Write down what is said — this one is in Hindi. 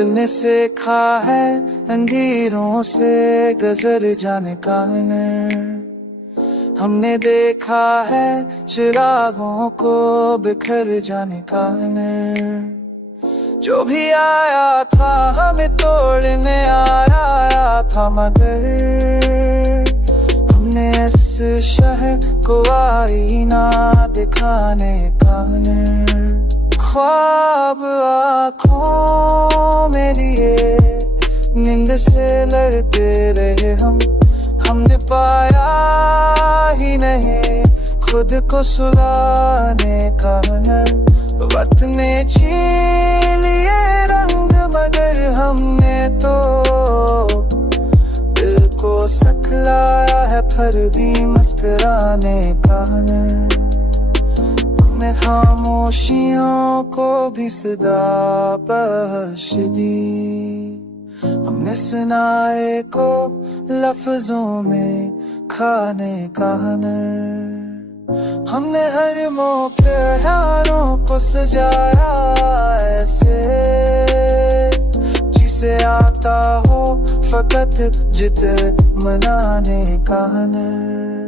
दिल ने सीखा है अंधेरों से गुजर जाने का हुनर। हमने देखा है चिरागों को बिखर जाने का हुनर। जो भी आया था हमें तोड़ने आया था, मगर हमने इस शहर को आईना दिखाने का हुनर। ख्वाब आँखों में लिए नींद से लड़ते रहे हमने पाया ही नहीं खुद को सुलाने का हुनर। वक्त ने छीन लिए रंग मगर हमने तो दिल को सकलाया है फिर भी मुस्कुराने का हुनर। मैं खामोशियों को भी सदा बख्श दी, हमने सुनाए को लफ्जों में खाने का हुनर। हमने हर मौके ख्यालों को सजाया ऐसे जिसे आता हो फकत जित मनाने का हुनर।